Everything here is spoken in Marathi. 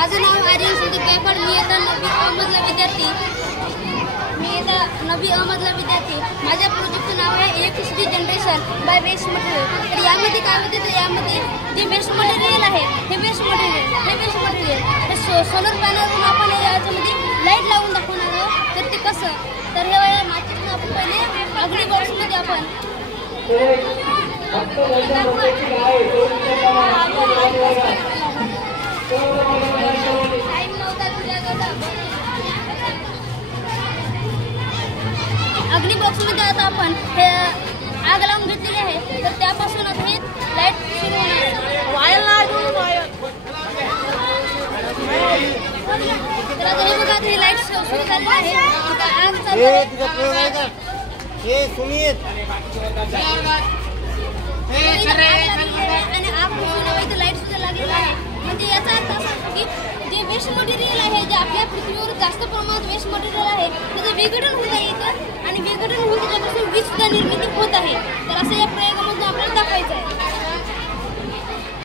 माझं नाव आर्यन संदीप गायकवाड. मी आता नवी अहमदला विद्यार्थी. माझ्या प्रोजेक्टचं नाव आहे electricity generation by waste material. तर यामध्ये काय होते, तर यामध्ये जे वेस्ट मटेरियल आहे हे वेस्ट मटेरियल हे सोलर पॅनलवरून आपण याच्यामध्ये लाईट लावून दाखवणार आहोत. तर ते कसं, तर हे मातीतून आपण पहिले अग्नी बॉक्समध्ये आपण अग्नी बॉक्समध्ये आता आपण हे आग लावून घेतलेली आहे. तर त्यापासून आता हे लाईट सुरू होणार. तर आता हे बघा, हे लाईट सुरू झाली आहे. आग चालू आहे. आणि आग सुरू लाईट सुद्धा लागलेली आहे. म्हणजे याचा अर्थ असा की जे वेस्ट मटेरियल आहे, जे आपल्या पृथ्वीवर जास्त प्रमाणात वेस्ट मटेरियल आहे, त्याचं विघटन होत आहे आणि विघटन होऊन त्याच्यापासून वीज सुद्धा निर्मिती होत आहे. तर असं या